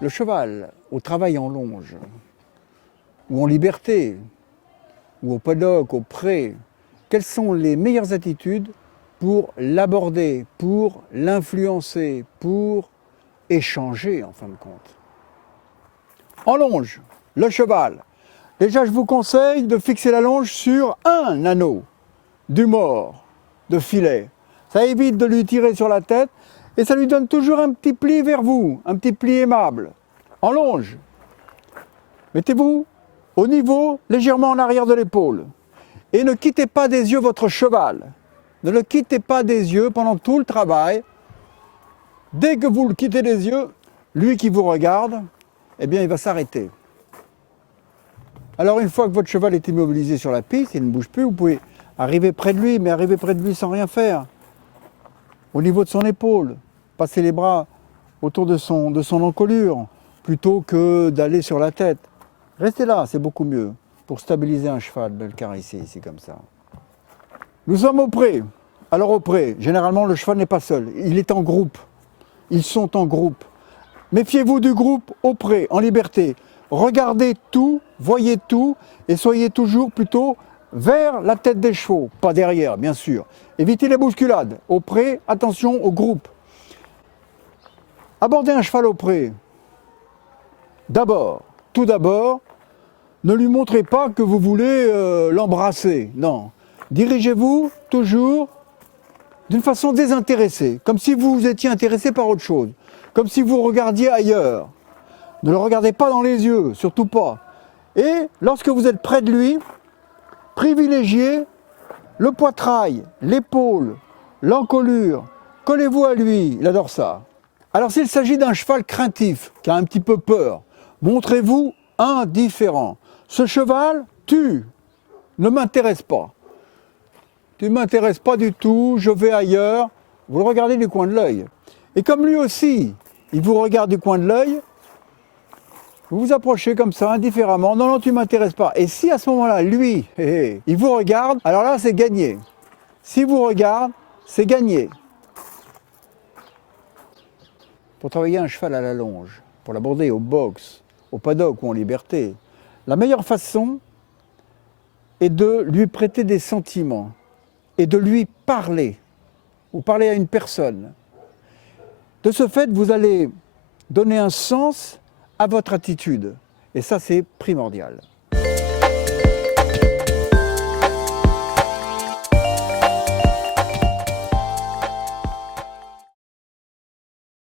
Le cheval, au travail en longe, ou en liberté, ou au paddock, au pré, quelles sont les meilleures attitudes pour l'aborder, pour l'influencer, pour échanger en fin de compte? En longe, le cheval. Déjà, je vous conseille de fixer la longe sur un anneau du mors, de filet. Ça évite de lui tirer sur la tête et ça lui donne toujours un petit pli vers vous, un petit pli aimable. En longe, mettez-vous au niveau légèrement en arrière de l'épaule et ne quittez pas des yeux votre cheval. Ne le quittez pas des yeux pendant tout le travail. Dès que vous le quittez des yeux, lui qui vous regarde, eh bien il va s'arrêter. Alors une fois que votre cheval est immobilisé sur la piste, il ne bouge plus, vous pouvez arriver près de lui, mais arriver près de lui sans rien faire. Au niveau de son épaule, passer les bras autour de son encolure, plutôt que d'aller sur la tête. Restez là, c'est beaucoup mieux pour stabiliser un cheval, de le caresser ici comme ça. Nous sommes au pré. Alors au pré, généralement le cheval n'est pas seul, il est en groupe. Ils sont en groupe. Méfiez-vous du groupe au pré, en liberté. Regardez tout, voyez tout et soyez toujours plutôt vers la tête des chevaux, pas derrière bien sûr. Évitez les bousculades. Au pré, attention au groupe. Abordez un cheval au pré. D'abord, tout d'abord, ne lui montrez pas que vous voulez l'embrasser. Non. Dirigez-vous toujours d'une façon désintéressée, comme si vous étiez intéressé par autre chose, comme si vous regardiez ailleurs. Ne le regardez pas dans les yeux, surtout pas. Et lorsque vous êtes près de lui, privilégiez le poitrail, l'épaule, l'encolure. Collez-vous à lui, il adore ça. Alors s'il s'agit d'un cheval craintif, qui a un petit peu peur, montrez-vous indifférent. Ce cheval, ne m'intéresse pas. Tu ne m'intéresses pas du tout, je vais ailleurs. Vous le regardez du coin de l'œil. Et comme lui aussi, il vous regarde du coin de l'œil, vous vous approchez comme ça, indifféremment. Non, non, tu ne m'intéresses pas. Et si à ce moment-là, lui, il vous regarde, alors là, c'est gagné. S'il vous regarde, c'est gagné. Pour travailler un cheval à la longe, pour l'aborder au box, au paddock ou en liberté, la meilleure façon est de lui prêter des sentiments et de lui parler, ou parler à une personne. De ce fait, vous allez donner un sens à votre attitude. Et ça, c'est primordial.